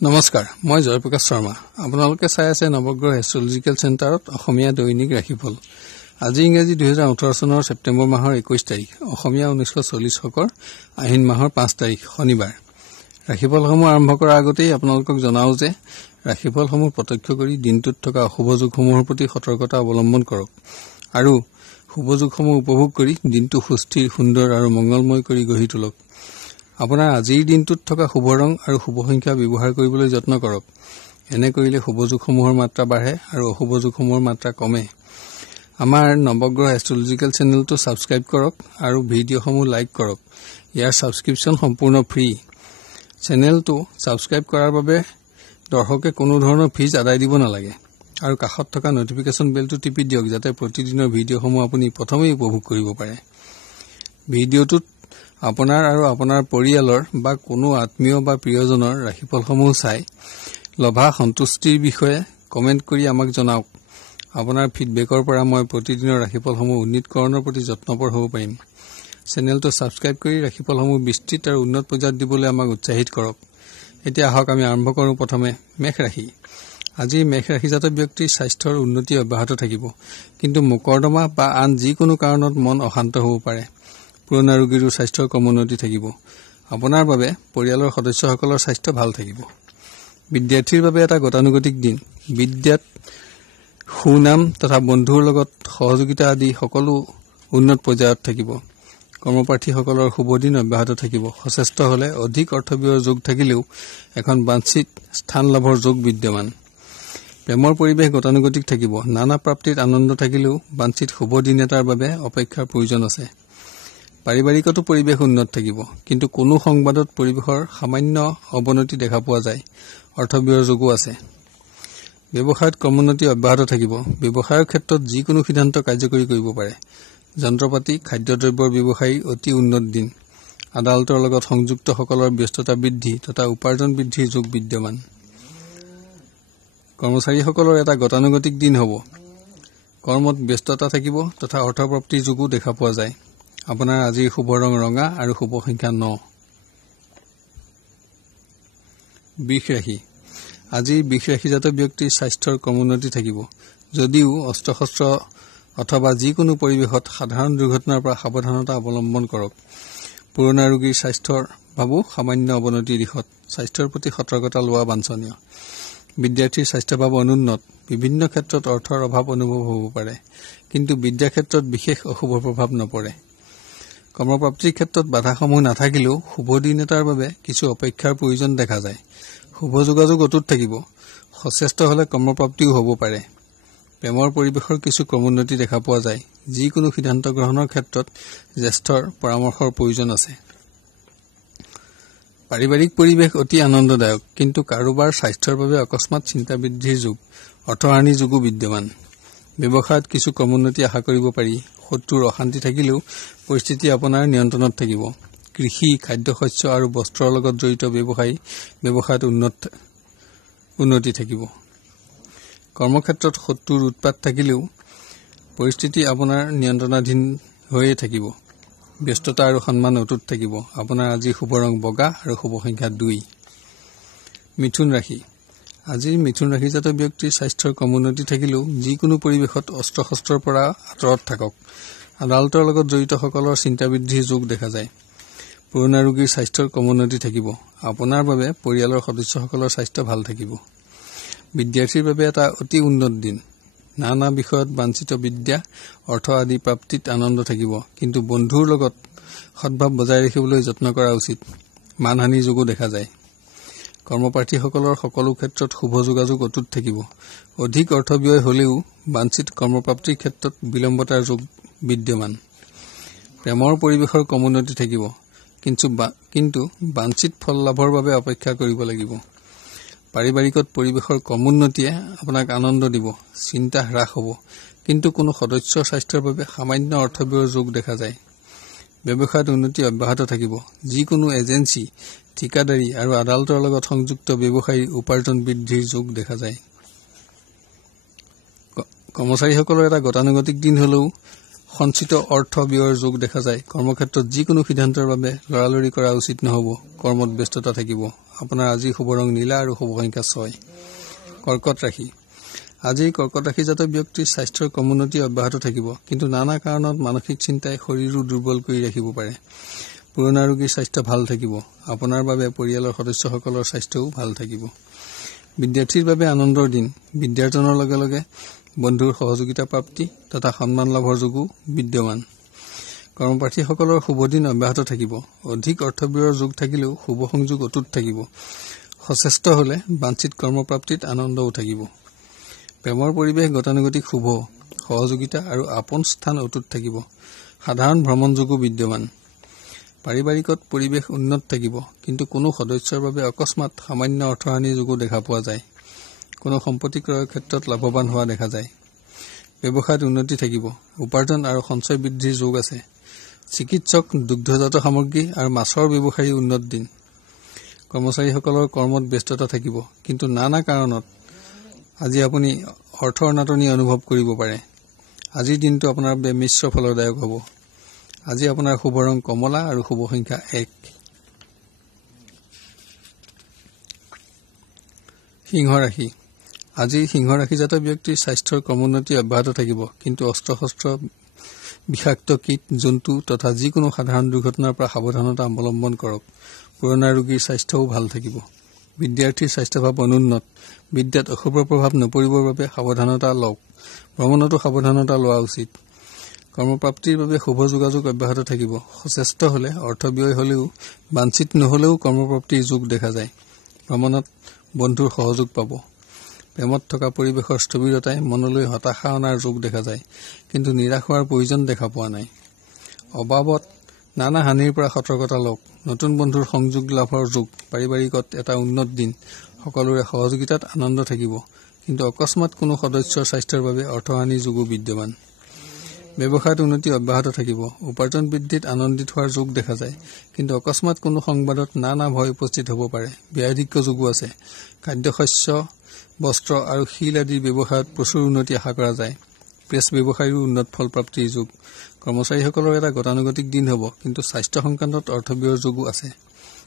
নমস্কাৰ মই জয়প্ৰকাশ শৰ্মা আপোনালোকে চাই আছে নৱগ্ৰহ এষ্ট্ৰলজিকেল চেণ্টাৰত অসমীয়া দৈনিক ৰাশিফল আজি ইংৰাজী 2018 চনৰ ছেপ্টেম্বৰ মাহৰ 21 তাৰিখ অসমীয়া 1940 শকৰ আহিন মাহৰ 5 তাৰিখ শনিবাৰ ৰাশিফলসমূহ আৰম্ভ কৰাৰ আগতেই আপোনালোকক জনাও যে ৰাশিফলসমূহ প্ৰত্যক্ষ কৰি দিনটোত থকা অশুভ যোগসমূহৰ প্ৰতি সতৰ্কতা অৱলম্বন কৰক আৰু শুভ যোগসমূহ উপভোগ কৰি দিনটো সুস্থিৰ সুন্দৰ আৰু মংগলময় কৰি গঢ়ি তোলক আপোনাৰ আজিৰ দিনটোত থকা শুভ ৰং আৰু শুভ সংখ্যা ব্যৱহাৰ কৰিবলৈ যত্ন কৰক এনে কৰিলে শুভ যোগসমূহৰ মাত্ৰা বাঢ়ে আৰু অশুভ যোগসমূহৰ মাত্ৰা কমে আমাৰ নৱগ্ৰহ এষ্ট্ৰলজিকেল চেনেলটো সাবস্ক্ৰাইব কৰক আৰু ভিডিঅ'সমূহ লাইক কৰক ইয়াৰ সাবস্ক্ৰিপচন সম্পূৰ্ণ ফ্ৰী চেনেলটো সাবস্ক্ৰাইব কৰাৰ বাবে দৰ্শকে কোনো ধৰণৰ ফিজ আদায় দিব নালাগে আৰু কাষত থকা নটিফিকেশন বেলটো টিপি দিয়ক যাতে প্ৰতিদিনৰ ভিডিঅ'সমূহ আপুনি প্ৰথমেই উপভোগ কৰিব পাৰে ভিডিঅ'টোত আপোনাৰ আৰু আপোনাৰ পৰিয়ালৰ বা কোনো আত্মীয় বা প্ৰিয়জনৰ ৰাশিফলসমূহ চাই লভা সন্তুষ্টিৰ বিষয়ে কমেন্ট কৰি আমাক জনাওক আপোনাৰ ফিডবেকৰ পৰা মই প্ৰতিদিনৰ ৰাশিফলসমূহ উন্নীতকৰণৰ প্ৰতি যত্নপৰ হ'ব পাৰিম চেনেলটো সাবস্ক্ৰাইব কৰি ৰাশিফলসমূহ বিস্তৃত আৰু উন্নত পৰ্যায়ত দিবলৈ আমাক উৎসাহিত কৰক এতিয়া আহক আমি আৰম্ভ কৰোঁ প্ৰথমে মেষ ৰাশি আজি মেষ ৰাশিজাত ব্যক্তিৰ স্বাস্থ্যৰ উন্নতি অব্যাহত থাকিব কিন্তু মুকৰ্দমা বা আন যিকোনো কাৰণত মন অশান্ত হ'ব পাৰে পুৰণা ৰোগীৰ স্বাস্থ্যৰ কমোন্নতি থাকিব আপোনাৰ বাবে পৰিয়ালৰ সদস্যসকলৰ স্বাস্থ্য ভাল থাকিব বিদ্যাৰ্থীৰ বাবে এটা গতানুগতিক দিন বিদ্যাত সুনাম তথা বন্ধুৰ লগত সহযোগিতা আদি সকলো উন্নত পৰ্যায়ত থাকিব কৰ্মপ্ৰাৰ্থীসকলৰ শুভ দিন অব্যাহত থাকিব সচেষ্ট হলে অধিক অৰ্থব্যয়ৰ যোগ থাকিলেও এখন বাঞ্ছিত স্থান লাভৰ যোগ বিদ্যমান প্ৰেমৰ পৰিৱেশ গতানুগতিক থাকিব নানা প্ৰাপ্তিত আনন্দ থাকিলেও বাঞ্ছিত শুভ দিন এটাৰ বাবে অপেক্ষাৰ প্ৰয়োজন আছে পাৰিবাৰিকতো পৰিৱেশ উন্নত থাকিব কিন্তু কোনো সংবাদত পৰিৱেশৰ সামান্য অৱনতি দেখা পোৱা যায় অৰ্থব্যয়ৰ যোগো আছে ব্যৱসায়ত কমোন্নতি অব্যাহত থাকিব ব্যৱসায়ৰ ক্ষেত্ৰত যিকোনো সিদ্ধান্ত কাৰ্যকৰী কৰিব পাৰে যন্ত্ৰপাতি খাদ্যদ্ৰব্যৰ ব্যৱসায়ী অতি উন্নত দিন আদালতৰ লগত সংযুক্তসকলৰ ব্যস্ততা বৃদ্ধি তথা উপাৰ্জন বৃদ্ধিৰ যোগ বিদ্যমান কৰ্মচাৰীসকলৰ এটা গতানুগতিক দিন হ'ব কৰ্মত ব্যস্ততা থাকিব তথা অৰ্থপ্ৰাপ্তিৰ যোগো দেখা পোৱা যায় আপোনাৰ আজিৰ শুভ ৰং ৰঙা আৰু শুভ সংখ্যা 9 বৃষ ৰাশি আজি বৃষ ৰাশিজাত ব্যক্তিৰ স্বাস্থ্যৰ কমোন্নতি থাকিব যদিও অস্ত্ৰশস্ত্ৰ অথবা যিকোনো পৰিৱেশত সাধাৰণ দুৰ্ঘটনাৰ পৰা সাৱধানতা অৱলম্বন কৰক পুৰণা ৰোগীৰ স্বাস্থ্যৰ ভাবু সামান্য অৱনতিৰ দিশত স্বাস্থ্যৰ প্ৰতি সতৰ্কতা লোৱা বাঞ্ছনীয় বিদ্যাৰ্থীৰ স্বাস্থ্যভাৱ অনুন্নত বিভিন্ন ক্ষেত্ৰত অৰ্থৰ অভাৱ অনুভৱ হ'ব পাৰে কিন্তু বিদ্যা ক্ষেত্ৰত বিশেষ অশুভ প্ৰভাৱ নপৰে কৰ্মপ্ৰাপ্তিৰ ক্ষেত্ৰত বাধাসমূহ নাথাকিলেও শুভ দিন এটাৰ বাবে কিছু অপেক্ষাৰ প্ৰয়োজন দেখা যায় শুভ যোগাযোগ অটুট থাকিব সচেষ্ট হলে কৰ্মপ্ৰাপ্তিও হ'ব পাৰে প্ৰেমৰ পৰিৱেশৰ কিছু ক্ৰমোন্নতি দেখা পোৱা যায় যিকোনো সিদ্ধান্ত গ্ৰহণৰ ক্ষেত্ৰত জ্যেষ্ঠৰ পৰামৰ্শৰ প্ৰয়োজন আছে পাৰিবাৰিক পৰিৱেশ অতি আনন্দদায়ক কিন্তু কাৰোবাৰ স্বাস্থ্যৰ বাবে অকস্মাত চিন্তা বৃদ্ধিৰ যোগ অৰ্থহানিৰ যোগো বিদ্যমান ব্যৱসায়ত কিছু ক্ৰমোন্নতি আশা কৰিব পাৰি শত্ৰুৰ অশান্তি থাকিলেও পৰিস্থিতি আপোনাৰ নিয়ন্ত্ৰণত থাকিব কৃষি খাদ্যশস্য আৰু বস্ত্ৰৰ লগত জড়িত ব্যৱসায়ত উন্নতি থাকিব কৰ্মক্ষেত্ৰত শত্ৰুৰ উৎপাত থাকিলেও পৰিস্থিতি আপোনাৰ নিয়ন্ত্ৰণাধীন হৈয়ে থাকিব ব্যস্ততা আৰু সন্মান অটুট থাকিব আপোনাৰ আজি শুভ ৰং বগা আৰু শুভ সংখ্যা 2 মিথুন ৰাশি আজি মিথুন ৰাশিজাত ব্যক্তিৰ স্বাস্থ্যৰ কমোন্নতি থাকিলেও যিকোনো পৰিৱেশত অস্ত্ৰশস্ত্ৰৰ পৰা আঁতৰত থাকক আদালতৰ লগত জড়িতসকলৰ চিন্তা বৃদ্ধিৰ যোগ দেখা যায় পুৰণা ৰোগীৰ স্বাস্থ্যৰ কমোন্নতি থাকিব আপোনাৰ বাবে পৰিয়ালৰ সদস্যসকলৰ স্বাস্থ্য ভাল থাকিব বিদ্যাৰ্থীৰ বাবে এটা অতি উন্নত দিন নানা বিষয়ত বাঞ্ছিত বিদ্যা অৰ্থ আদি প্ৰাপ্তিত আনন্দ থাকিব কিন্তু বন্ধুৰ লগত সদ্ভাৱ বজাই ৰাখিবলৈ যত্ন কৰা উচিত মানহানিৰ যোগো দেখা যায় কৰ্মপ্ৰাৰ্থীসকলৰ সকলো ক্ষেত্ৰত শুভ যোগাযোগ অটুট থাকিব অধিক অৰ্থব্যয় হলেও বাঞ্ছিত কৰ্মপ্ৰাপ্তিৰ ক্ষেত্ৰত বিলম্বতাৰ যোগ বিদ্যমান প্ৰেমৰ পৰিৱেশৰ কমোন্নতি থাকিব কিন্তু বাঞ্ছিত ফল লাভৰ বাবে অপেক্ষা কৰিব লাগিব পাৰিবাৰিকত পৰিৱেশৰ কমোন্নতিয়ে আপোনাক আনন্দ দিব চিন্তা হ্ৰাস হ'ব কিন্তু কোনো সদস্যৰ স্বাস্থ্যৰ বাবে সামান্য অৰ্থব্যয়ৰ যোগ দেখা যায় ব্যৱসায়ত উন্নতি অব্যাহত থাকিব যিকোনো এজেন্সি ঠিকাদাৰী আৰু আদালতৰ লগত সংযুক্ত ব্যৱসায়ীৰ উপাৰ্জন বৃদ্ধিৰ যোগ দেখা যায় কৰ্মচাৰীসকলৰ এটা গতানুগতিক দিন হলেও সঞ্চিত অৰ্থ ব্যয়ৰ যোগ দেখা যায় কৰ্মক্ষেত্ৰত যিকোনো সিদ্ধান্তৰ বাবে লৰালৰি কৰা উচিত নহব কৰ্মত ব্যস্ততা থাকিব আপোনাৰ আজিৰ শুভ ৰং নীলা আৰু শুভ সংখ্যা 6। কৰ্কট ৰাশি। আজি কৰ্কট ৰাশিজাত ব্যক্তিৰ স্বাস্থ্যৰ ক্ৰমোন্নতি অব্যাহত থাকিব, কিন্তু নানা কাৰণত মানসিক চিন্তাই শৰীৰো দুৰ্বল কৰি ৰাখিব পাৰে। পুৰণা ৰোগীৰ স্বাস্থ্য ভাল থাকিব। আপোনাৰ বাবে পৰিয়ালৰ সদস্যসকলৰ স্বাস্থ্যও ভাল থাকিব। বিদ্যাৰ্থীৰ বাবে আনন্দৰ দিন। বিদ্যাৰ্জনৰ লগে লগে বন্ধুৰ সহযোগিতা প্ৰাপ্তি তথা সন্মান লাভৰ যোগো বিদ্যমান। কৰ্মপ্ৰাৰ্থীসকলৰ শুভ দিন অব্যাহত থাকিব। অধিক অৰ্থব্যয়ৰ যোগ থাকিলেও শুভ সংযোগ অটুট থাকিব। সচেষ্ট হলে বাঞ্ছিত কৰ্মপ্ৰাপ্তিত আনন্দও থাকিব। প্ৰেমৰ পৰিৱেশ গতানুগতিক শুভ। সহযোগিতা আৰু আপোন স্থান অটুট থাকিব। সাধাৰণ ভ্ৰমণ যোগো বিদ্যমান। পাৰিবাৰিকত পৰিৱেশ উন্নত থাকিব, কিন্তু কোনো সদস্যৰ বাবে অকস্মাৎ সামান্য অৰ্থহানিৰ যোগো দেখা পোৱা যায়। কোনো সম্পত্তি ক্ৰয়ৰ ক্ষেত্ৰত লাভৱান হোৱা দেখা যায়। ব্যৱসায়ত উন্নতি থাকিব। উপাৰ্জন আৰু সঞ্চয় বৃদ্ধিৰ যোগ আছে। চিকিৎসক, দুগ্ধজাত সামগ্ৰী আৰু মাছৰ ব্যৱসায়ী উন্নত দিন। কৰ্মচাৰীসকলৰ কৰ্মত ব্যস্ততা থাকিব, কিন্তু নানা কাৰণত আজি আপুনি অৰ্থৰ নাটনি অনুভৱ কৰিব পাৰে। আজিৰ দিনটো আপোনাৰ বাবে মিশ্ৰ ফলদায়ক হ'ব। আজি আপোনাৰ শুভ ৰং কমলা আৰু শুভ সংখ্যা 1। সিংহ ৰাশি। আজি সিংহ ৰাশিজাত ব্যক্তিৰ স্বাস্থ্যৰ ক্ৰমোন্নতি অব্যাহত থাকিব, কিন্তু অস্ত্ৰ-শস্ত্ৰ, বিষাক্ত কীট, জন্তু তথা যিকোনো সাধাৰণ দুৰ্ঘটনাৰ পৰা সাৱধানতা অৱলম্বন কৰক। পুৰণা ৰোগীৰ স্বাস্থ্যও ভাল থাকিব। বিদ্যাৰ্থীৰ স্বাস্থ্যভাৱ অনুন্নত। বিদ্যাত অশুভ প্ৰভাৱ নপৰিবৰ বাবে সাৱধানতা লওক। ভ্ৰমণতো সাৱধানতা লোৱা উচিত। কৰ্মপ্ৰাপ্তিৰ বাবে শুভ যোগাযোগ অব্যাহত থাকিব। সচেষ্ট হলে অৰ্থব্যয় হলেও বাঞ্ছিত নহলেও কৰ্মপ্ৰাপ্তিৰ যোগ দেখা যায়। ভ্ৰমণত বন্ধুৰ সহযোগ পাব। প্ৰেমত থকা পৰিৱেশৰ স্থবিৰতাই মনলৈ হতাশা অনাৰ যোগ দেখা যায়, কিন্তু নিৰাশ হোৱাৰ প্ৰয়োজন দেখা পোৱা নাই। অবাবত নানা হানিৰ পৰা সতৰ্কতা লওক। নতুন বন্ধুৰ সংযোগ লাভৰ যোগ। পাৰিবাৰিকত এটা উন্নত দিন। সকলোৰে সহযোগিতাত আনন্দ থাকিব, কিন্তু অকস্মাৎ কোনো সদস্যৰ স্বাস্থ্যৰ বাবে অৰ্থহানিৰ যোগো বিদ্যমান। ব্যৱসায়ত উন্নতি অব্যাহত থাকিব। উপাৰ্জন বৃদ্ধিত আনন্দিত হোৱাৰ যোগ দেখা যায়, কিন্তু অকস্মাৎ কোনো সংবাদত নানা ভয় উপস্থিত হ'ব পাৰে। ব্যয়াধিক্য যোগো আছে। খাদ্যশস্য, বস্ত্ৰ আৰু শিল আদিৰ ব্যৱসায়ত প্ৰচুৰ উন্নতি আশা কৰা যায়। প্ৰেছ ব্যৱসায়ীৰো উন্নত ফল প্ৰাপ্তিৰ যোগ। কৰ্মচাৰীসকলৰ এটা গতানুগতিক দিন হ'ব, কিন্তু স্বাস্থ্য সংক্ৰান্তত অৰ্থব্যয়ৰ যোগো আছে।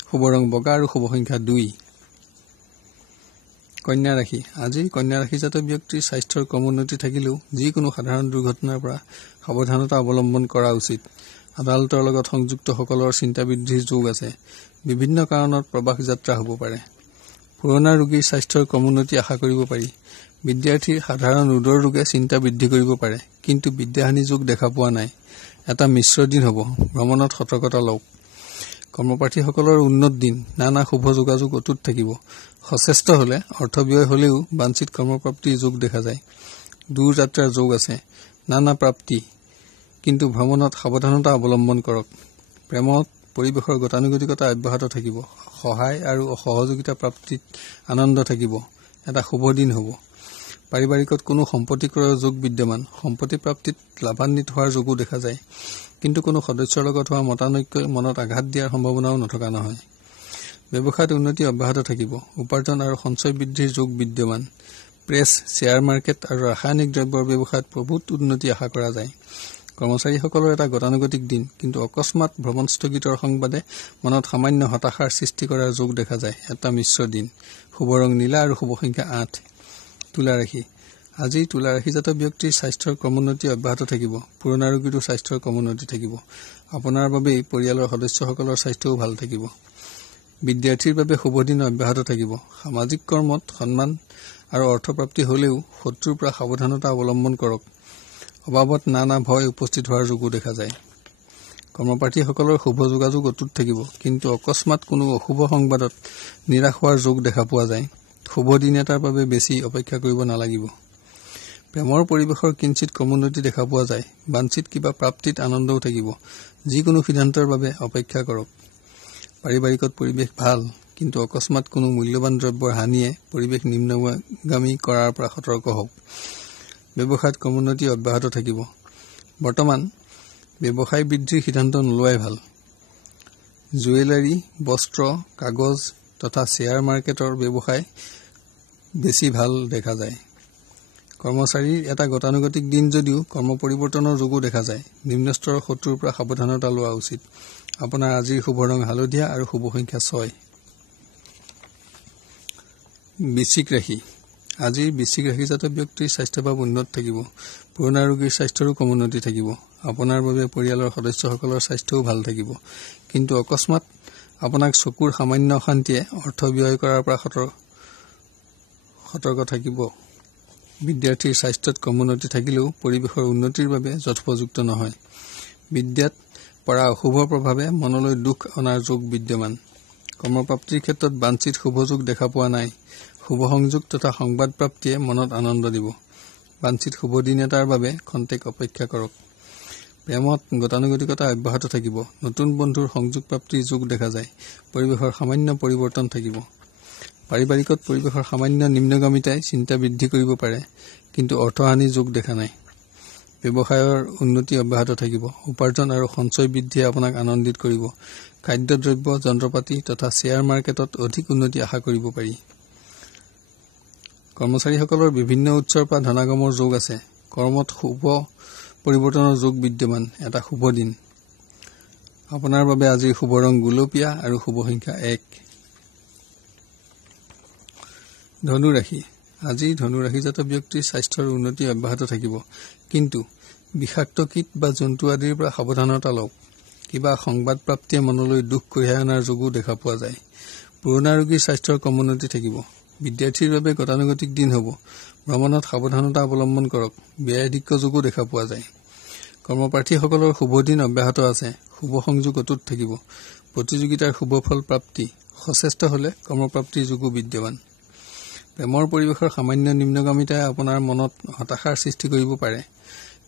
শুভ ৰং বগা আৰু শুভ সংখ্যা 2। কন্যা ৰাশি। আজি কন্যা ৰাশিজাত ব্যক্তিৰ স্বাস্থ্যৰ ক্ৰমোন্নতি থাকিলেও যিকোনো সাধাৰণ দুৰ্ঘটনাৰ পৰা সাৱধানতা অৱলম্বন কৰা উচিত। আদালতৰ লগত সংযুক্তসকলৰ চিন্তা বৃদ্ধিৰ যোগ আছে। বিভিন্ন কাৰণত প্ৰবাস যাত্ৰা হ'ব পাৰে। পুৰণা ৰোগীৰ স্বাস্থ্যৰ ক্ৰমোন্নতি আশা কৰিব পাৰি। বিদ্যাৰ্থীৰ সাধাৰণ উদৰ ৰোগে চিন্তা বৃদ্ধি কৰিব পাৰে, কিন্তু বিদ্যাহানি যোগ দেখা পোৱা নাই। এটা মিশ্ৰ দিন হ'ব। ভ্ৰমণত সতৰ্কতা লওক। কৰ্মপ্ৰাৰ্থীসকলৰ উন্নত দিন। নানা শুভ যোগাযোগ অটুট থাকিব। সচেষ্ট হলে অৰ্থব্যয় হলেও বাঞ্ছিত কৰ্মপ্ৰাপ্তিৰ যোগ দেখা যায়। দূৰ যাত্ৰাৰ যোগ আছে। নানা প্ৰাপ্তি, কিন্তু ভ্ৰমণত সাৱধানতা অৱলম্বন কৰক। প্ৰেমত পৰিৱেশৰ গতানুগতিকতা অব্যাহত থাকিব। সহায় আৰু সহযোগিতা প্ৰাপ্তিত আনন্দ থাকিব। এটা শুভ দিন হ'ব। পাৰিবাৰিকত কোনো সম্পত্তি ক্ৰয়ৰ যোগ বিদ্যমান। সম্পত্তি প্ৰাপ্তিত লাভান্বিত হোৱাৰ যোগো দেখা যায়, কিন্তু কোনো সদস্যৰ লগত হোৱা মতানৈক্যই মনত আঘাত দিয়াৰ সম্ভাৱনাও নথকা নহয়। ব্যৱসায়ত উন্নতি অব্যাহত থাকিব। উপাৰ্জন আৰু সঞ্চয় বৃদ্ধিৰ যোগ বিদ্যমান। প্ৰেছ, শ্বেয়াৰ মাৰ্কেট আৰু ৰাসায়নিক দ্ৰব্যৰ ব্যৱসায়ত প্ৰভূত উন্নতি আশা কৰা যায়। কৰ্মচাৰীসকলৰ এটা গতানুগতিক দিন, কিন্তু অকস্মাৎ ভ্ৰমণ স্থগিতৰ সংবাদে মনত সামান্য হতাশাৰ সৃষ্টি কৰাৰ যোগ দেখা যায়। এটা মিশ্ৰ দিন। শুভ ৰং নীলা আৰু শুভ সংখ্যা 8। তুলা ৰাশি। আজি তুলা ৰাশিজাত ব্যক্তিৰ স্বাস্থ্যৰ ক্ৰমোন্নতি অব্যাহত থাকিব। পুৰণা ৰোগীৰো স্বাস্থ্যৰ ক্ৰমোন্নতি থাকিব। আপোনাৰ বাবেই পৰিয়ালৰ সদস্যসকলৰ স্বাস্থ্যও ভাল থাকিব। বিদ্যাৰ্থীৰ বাবে শুভ দিন অব্যাহত থাকিব। সামাজিক কৰ্মত সন্মান আৰু অৰ্থপ্ৰাপ্তি হলেও শত্ৰুৰ পৰা সাৱধানতা অৱলম্বন কৰক। অবাবত নানা ভয় উপস্থিত হোৱাৰ যোগো দেখা যায়। কৰ্মপ্ৰাৰ্থীসকলৰ শুভ যোগাযোগ অটুট থাকিব, কিন্তু অকস্মাৎ কোনো অশুভ সংবাদত নিৰাশ হোৱাৰ যোগ দেখা পোৱা যায়। শুভ দিন এটাৰ বাবে বেছি অপেক্ষা কৰিব নালাগিব। প্ৰেমৰ পৰিৱেশৰ কিঞ্চিত ক্ৰমোন্নতি দেখা পোৱা যায়। বাঞ্ছিত কিবা প্ৰাপ্তিত আনন্দও থাকিব। যিকোনো সিদ্ধান্তৰ বাবে অপেক্ষা কৰক। পাৰিবাৰিকত পৰিৱেশ ভাল, কিন্তু অকস্মাৎ কোনো মূল্যৱান দ্ৰব্যৰ হানিয়ে পৰিৱেশ নিম্নগামী কৰাৰ পৰা সতৰ্ক হওক। ব্যৱসায়ত ক্ৰমোন্নতি অব্যাহত থাকিব। বৰ্তমান ব্যৱসায় বৃদ্ধিৰ সিদ্ধান্ত নোলোৱাই ভাল। জুৱেলাৰী, বস্ত্ৰ, কাগজ তথা শ্বেয়াৰ মাৰ্কেটৰ ব্যৱসায় বেছি ভাল দেখা যায়। কৰ্মচাৰীৰ এটা গতানুগতিক দিন যদিও কৰ্ম পৰিৱৰ্তনৰ যোগো দেখা যায়। নিম্ন স্তৰৰ শত্ৰুৰ পৰা সাৱধানতা লোৱা উচিত। আপোনাৰ আজিৰ শুভ ৰং হালধীয়া আৰু শুভ সংখ্যা 6। বৃশ্চিক ৰাশি আজিৰ বৃশ্চিক ৰাশিজাত ব্যক্তিৰ স্বাস্থ্যভাৱ উন্নত থাকিব। পুৰণা ৰোগীৰ স্বাস্থ্যৰো কমোন্নতি থাকিব। আপোনাৰ বাবে পৰিয়ালৰ সদস্যসকলৰ স্বাস্থ্যও ভাল থাকিব। কিন্তু অকস্মাত আপোনাক চকুৰ সামান্য অশান্তিয়ে অৰ্থ ব্যয় কৰাৰ পৰা সতৰ্ক থাকিব। বিদ্যাৰ্থীৰ স্বাস্থ্যত কমোন্নতি থাকিলেও পৰিৱেশৰ উন্নতিৰ বাবে যথোপযুক্ত নহয়। বিদ্যাত পৰা অশুভ প্ৰভাৱে মনলৈ দুখ অনাৰ যোগ বিদ্যমান। কৰ্মপ্ৰাপ্তিৰ ক্ষেত্ৰত বাঞ্ছিত শুভযোগ দেখা পোৱা নাই। শুভ সংযোগ তথা সংবাদ প্ৰাপ্তিয়ে মনত আনন্দ দিব। বাঞ্ছিত শুভ দিন এটাৰ বাবে খন্তেক অপেক্ষা কৰক। প্ৰেমত গতানুগতিকতা অব্যাহত থাকিব। নতুন বন্ধুৰ সংযোগ প্ৰাপ্তিৰ যোগ দেখা যায়। পৰিৱেশৰ সামান্য পৰিৱৰ্তন থাকিব। পাৰিবাৰিকত পৰিৱেশৰ সামান্য নিম্নগামিতাই চিন্তা বৃদ্ধি কৰিব পাৰে, কিন্তু অৰ্থহানিৰ যোগ দেখা নাই। ব্যৱসায়ৰ উন্নতি অব্যাহত থাকিব। উপাৰ্জন আৰু সঞ্চয় বৃদ্ধিয়ে আপোনাক আনন্দিত কৰিব। খাদ্যদ্ৰব্য, যন্ত্ৰপাতি তথা শ্বেয়াৰ মাৰ্কেটত অধিক উন্নতি আশা কৰিব পাৰি। কৰ্মচাৰীসকলৰ বিভিন্ন উৎসৰ পৰা ধনাগমৰ যোগ আছে। কৰ্মত শুভ পৰিৱৰ্তনৰ যোগ বিদ্যমান। এটা শুভ দিন। আপোনাৰ বাবে আজিৰ শুভ ৰং গুলপীয়া আৰু শুভ সংখ্যা 1। ধনু ৰাশি আজি ধনু ৰাশিজাত ব্যক্তিৰ স্বাস্থ্যৰ উন্নতি অব্যাহত থাকিব, কিন্তু বিষাক্ত কীট বা জন্তু আদিৰ পৰা সাৱধানতা লওক। কিবা সংবাদ প্ৰাপ্তিয়ে মনলৈ দুখ কঢ়িয়াই অনাৰ যোগো দেখা পোৱা যায়। পুৰণা ৰোগীৰ স্বাস্থ্যৰ কমোন্নতি থাকিব। বিদ্যাৰ্থীৰ বাবে গতানুগতিক দিন হ'ব। ভ্ৰমণত সাৱধানতা অৱলম্বন কৰক। ব্যয়াধিক্য যোগো দেখা পোৱা যায়। কৰ্মপ্ৰাৰ্থীসকলৰ শুভ দিন অব্যাহত আছে। শুভ সংযোগ অটুট থাকিব। প্ৰতিযোগিতাৰ শুভ ফল প্ৰাপ্তি। সচেষ্ট হলে কৰ্মপ্ৰাপ্তিৰ যোগো বিদ্যমান। প্ৰেমৰ পৰিৱেশৰ সামান্য নিম্নগামিতাই আপোনাৰ মনত হতাশাৰ সৃষ্টি কৰিব পাৰে,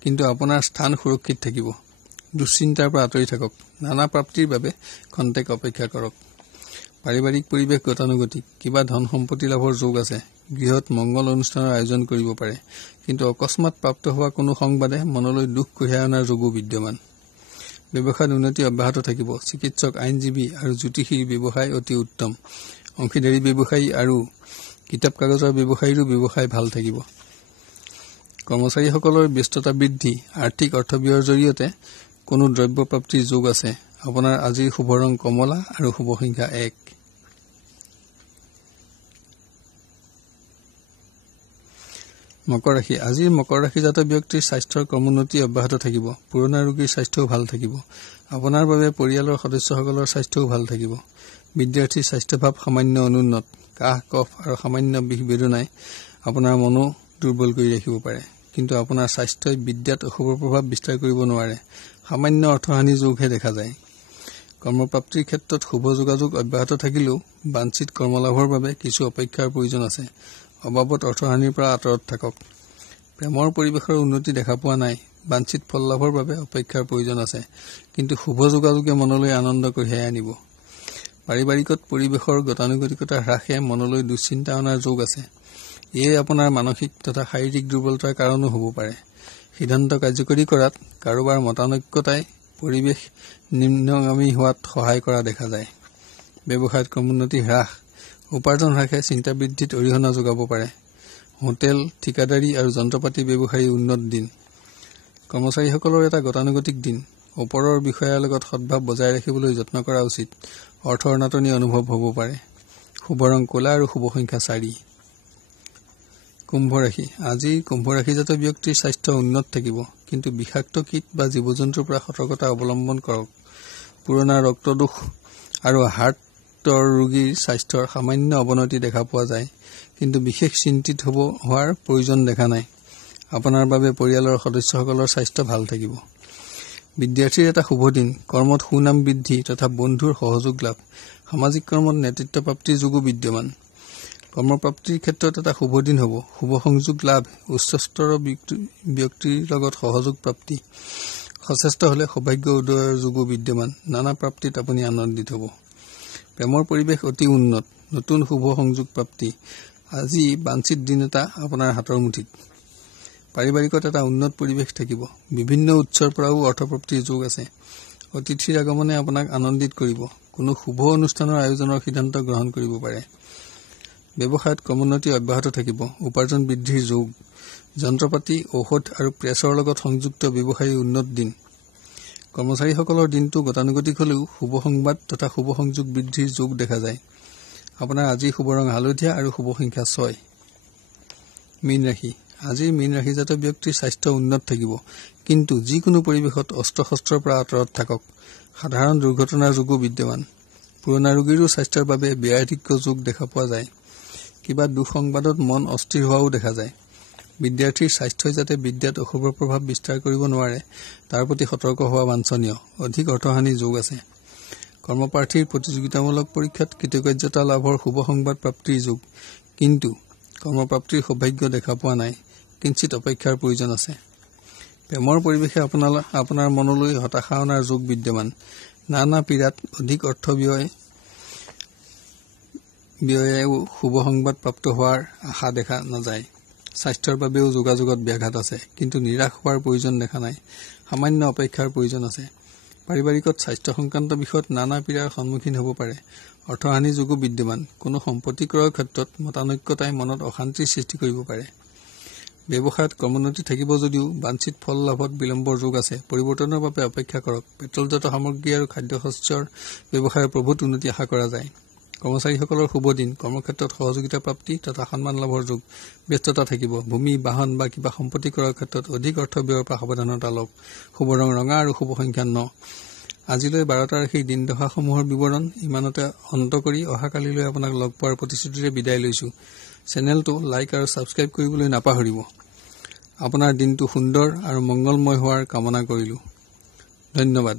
কিন্তু আপোনাৰ স্থান সুৰক্ষিত থাকিব। দুশ্চিন্তাৰ পৰা আঁতৰি থাকক। নানা প্ৰাপ্তিৰ বাবে খন্তেক অপেক্ষা কৰক। পাৰিবাৰিক পৰিৱেশ গতানুগতিক। কিবা ধন সম্পত্তি লাভৰ যোগ আছে। গৃহত মংগল অনুষ্ঠানৰ আয়োজন কৰিব পাৰে, কিন্তু অকস্মাত প্ৰাপ্ত হোৱা কোনো সংবাদে মনলৈ দুখ কঢ়িয়াই অনাৰ যোগো বিদ্যমান। ব্যৱসায়ত উন্নতি অব্যাহত থাকিব। চিকিৎসক, আইনজীৱী আৰু জ্যোতিষীৰ ব্যৱসায় অতি উত্তম। অংশীদাৰী ব্যৱসায়ী আৰু কিতাপ কাগজৰ ব্যৱসায়ীৰো ব্যৱসায় ভাল থাকিব। কৰ্মচাৰীসকলৰ ব্যস্ততা বৃদ্ধি। আৰ্থিক অৰ্থব্যয়ৰ জৰিয়তে কোনো দ্ৰব্য প্ৰাপ্তিৰ যোগ আছে। আপোনাৰ আজিৰ শুভ ৰং কমলা আৰু শুভ সংখ্যা 1। মকৰ ৰাশি আজিৰ মকৰ ৰাশিজাত ব্যক্তিৰ স্বাস্থ্যৰ ক্ৰমোন্নতি অব্যাহত থাকিব। পুৰণা ৰোগীৰ স্বাস্থ্যও ভাল থাকিব। আপোনাৰ বাবে পৰিয়ালৰ সদস্যসকলৰ স্বাস্থ্যও ভাল থাকিব। বিদ্যাৰ্থীৰ স্বাস্থ্যভাৱ সামান্য অনুন্নত। কাহ, কফ আৰু সামান্য বিষ বেদনাই আপোনাৰ মনো দুৰ্বল কৰি ৰাখিব পাৰে, কিন্তু আপোনাৰ স্বাস্থ্যই বিদ্যাত অশুভ প্ৰভাৱ বিস্তাৰ কৰিব নোৱাৰে। সামান্য অৰ্থহানি যোগহে দেখা যায়। কৰ্মপ্ৰাপ্তিৰ ক্ষেত্ৰত শুভ যোগাযোগ অব্যাহত থাকিলেও বাঞ্ছিত কৰ্মলাভৰ বাবে কিছু অপেক্ষাৰ প্ৰয়োজন আছে। অবাবত অৰ্থহানিৰ পৰা আঁতৰত থাকক। প্ৰেমৰ পৰিৱেশৰ উন্নতি দেখা পোৱা নাই। বাঞ্ছিত ফল লাভৰ বাবে অপেক্ষাৰ প্ৰয়োজন আছে, কিন্তু শুভ যোগাযোগে মনলৈ আনন্দ কঢ়িয়াই আনিব। পাৰিবাৰিকত পৰিৱেশৰ গতানুগতিকতা হ্ৰাসে মনলৈ দুশ্চিন্তা অনাৰ যোগ আছে। এয়ে আপোনাৰ মানসিক তথা শাৰীৰিক দুৰ্বলতাৰ কাৰণো হ'ব পাৰে। সিদ্ধান্ত কাৰ্যকৰী কৰাত কাৰোবাৰ মতানৈক্যতাই পৰিৱেশ নিম্নগামী হোৱাত সহায় কৰা দেখা যায়। ব্যৱসায়ত ক্ৰমোন্নতি হ্ৰাস। উপাৰ্জন হ্ৰাসে চিন্তা বৃদ্ধিত অৰিহণা যোগাব পাৰে। হোটেল, ঠিকাদাৰী আৰু যন্ত্ৰপাতি ব্যৱসায়ী উন্নত দিন। কৰ্মচাৰীসকলৰ এটা গতানুগতিক দিন। ওপৰৰ বিষয়াৰ লগত সদ্ভাৱ বজাই ৰাখিবলৈ যত্ন কৰা উচিত। অৰ্থৰ নাটনি অনুভৱ হ'ব পাৰে। শুভ ৰং ক'লা আৰু শুভ সংখ্যা 4। কুম্ভ ৰাশি আজি কুম্ভ ৰাশিজাত ব্যক্তিৰ স্বাস্থ্য উন্নত থাকিব, কিন্তু বিষাক্ত কীট বা জীৱ জন্তুৰ পৰা সতৰ্কতা অৱলম্বন কৰক। পুৰণা ৰক্তদোষ আৰু হাৰ্টৰ ৰোগীৰ স্বাস্থ্যৰ সামান্য অৱনতি দেখা পোৱা যায়, কিন্তু বিশেষ চিন্তিত হোৱাৰ প্ৰয়োজন দেখা নাই। আপোনাৰ বাবে পৰিয়ালৰ সদস্যসকলৰ স্বাস্থ্য ভাল থাকিব। বিদ্যাৰ্থীৰ এটা শুভ দিন। কৰ্মত সুনাম বৃদ্ধি তথা বন্ধুৰ সহযোগ লাভ। সামাজিক কৰ্মত নেতৃত্ব প্ৰাপ্তিৰ যোগো বিদ্যমান। কৰ্মপ্ৰাপ্তিৰ ক্ষেত্ৰত এটা শুভ দিন হ'ব। শুভ সংযোগ লাভ। উচ্চস্তৰৰ ব্যক্তিৰ লগত সহযোগ প্ৰাপ্তি। সচেষ্ট হলে সৌভাগ্য উদয়ৰ যোগো বিদ্যমান। নানা প্ৰাপ্তিত আপুনি আনন্দিত হ'ব। প্ৰেমৰ পৰিৱেশ অতি উন্নত। নতুন শুভ সংযোগ প্ৰাপ্তি। আজি বাঞ্ছিত দিন এটা আপোনাৰ হাতৰ মুঠিত। পাৰিবাৰিকত এটা উন্নত পৰিৱেশ থাকিব। বিভিন্ন উৎসৰ পৰাও অৰ্থপ্ৰাপ্তিৰ যোগ আছে। অতিথিৰ আগমনে আপোনাক আনন্দিত কৰিব। কোনো শুভ অনুষ্ঠানৰ আয়োজনৰ সিদ্ধান্ত গ্ৰহণ কৰিব পাৰে। ব্যৱসায়ত ক্ৰমোন্নতি অব্যাহত থাকিব। উপাৰ্জন বৃদ্ধিৰ যোগ। যন্ত্ৰপাতি, ঔষধ আৰু প্ৰেছৰ লগত সংযুক্ত ব্যৱসায়ী উন্নত দিন। কৰ্মচাৰীসকলৰ দিনটো গতানুগতিক হলেও শুভ সংবাদ তথা শুভ সংযোগ বৃদ্ধিৰ যোগ দেখা যায়। আপোনাৰ আজি শুভ ৰং হালধীয়া আৰু শুভ সংখ্যা 6। মীন ৰাশি। আজি মীন ৰাশিজাত ব্যক্তিৰ স্বাস্থ্য উন্নত থাকিব, কিন্তু যিকোনো পৰিৱেশত অস্ত্ৰ-শস্ত্ৰৰ পৰা আঁতৰত থাকক। সাধাৰণ দুৰ্ঘটনাৰ যোগো বিদ্যমান। পুৰণা ৰোগীৰো স্বাস্থ্যৰ বাবে ব্যাধিজ্ঞ যোগ দেখা পোৱা যায়। কিবা দুঃসংবাদত মন অস্থিৰ হোৱাও দেখা যায়। বিদ্যাৰ্থীৰ স্বাস্থ্যই যাতে বিদ্যাত অশুভ প্ৰভাৱ বিস্তাৰ কৰিব নোৱাৰে, তাৰ প্ৰতি সতৰ্ক হোৱা বাঞ্ছনীয়। অধিক অৰ্থহানিৰ যোগ আছে। কৰ্মপ্ৰাৰ্থীৰ প্ৰতিযোগিতামূলক পৰীক্ষাত কৃতকাৰ্যতা লাভৰ শুভ সংবাদ প্ৰাপ্তিৰ যোগ, কিন্তু কৰ্মপ্ৰাপ্তিৰ সৌভাগ্য দেখা পোৱা নাই। কিঞ্চিত অপেক্ষাৰ প্ৰয়োজন আছে। প্ৰেমৰ পৰিৱেশে আপোনাৰ মনলৈ হতাশা অনাৰ যোগ বিদ্যমান। নানা পীড়াত অধিক অৰ্থ ব্যয়েও শুভ সংবাদ প্ৰাপ্ত হোৱাৰ আশা দেখা নাযায়। স্বাস্থ্যৰ বাবেও যোগাযোগত ব্যাঘাত আছে, কিন্তু নিৰাশ হোৱাৰ প্ৰয়োজন দেখা নাই। সামান্য অপেক্ষাৰ প্ৰয়োজন আছে। পাৰিবাৰিকত স্বাস্থ্য সংক্ৰান্ত বিষয়ত নানা পীড়াৰ সন্মুখীন হ'ব পাৰে। অৰ্থহানিৰ যোগো বিদ্যমান। কোনো সম্পত্তি ক্ৰয়ৰ ক্ষেত্ৰত মতানৈক্যতাই মনত অশান্তিৰ সৃষ্টি কৰিব পাৰে। ব্যৱসায়ত কৰ্মোন্নতি থাকিব যদিও বাঞ্ছিত ফল লাভত বিলম্বৰ যোগ আছে। পৰিৱৰ্তনৰ বাবে অপেক্ষা কৰক। পেট্ৰলজাত সামগ্ৰী আৰু খাদ্যশস্যৰ ব্যৱসায়ৰ প্ৰভূত উন্নতি আশা কৰা যায়। কৰ্মচাৰীসকলৰ শুভ দিন। কৰ্মক্ষেত্ৰত সহযোগিতা প্ৰাপ্তি তথা সন্মান লাভৰ যোগ। ব্যস্ততা থাকিব। ভূমি, বাহন বা কিবা সম্পত্তি ক্ৰয়ৰ ক্ষেত্ৰত অধিক অৰ্থ ব্যয়ৰ পৰা সাৱধানতা লওক। শুভ ৰং ৰঙা আৰু শুভ সংখ্যা 9। আজিলৈ 12টা ৰাশিৰ দিন দশাসমূহৰ বিৱৰণ ইমানতে অন্ত কৰি অহাকালিলৈ আপোনাক লগ পোৱাৰ প্ৰতিশ্ৰুতিৰে বিদায় লৈছো। চেনেলটো লাইক আৰু ছাবস্ক্ৰাইব কৰিবলৈ নাপাহৰিব। আপোনাৰ দিনটো সুন্দৰ আৰু মংগলময় হোৱাৰ কামনা কৰিলো। ধন্যবাদ।